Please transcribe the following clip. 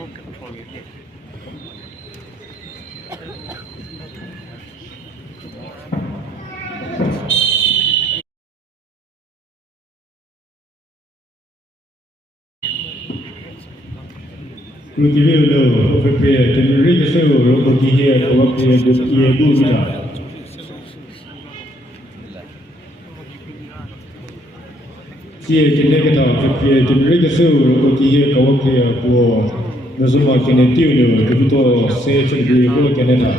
Lu kiri lo, prepare. Jadi kita lo pergi here, kalau dia dia dulu kita. Sia jadi kita prepare. Jadi kita lo pergi here, kalau dia buat, nasihat kena tiu lo, tapi tu saya cakap boleh kena dah.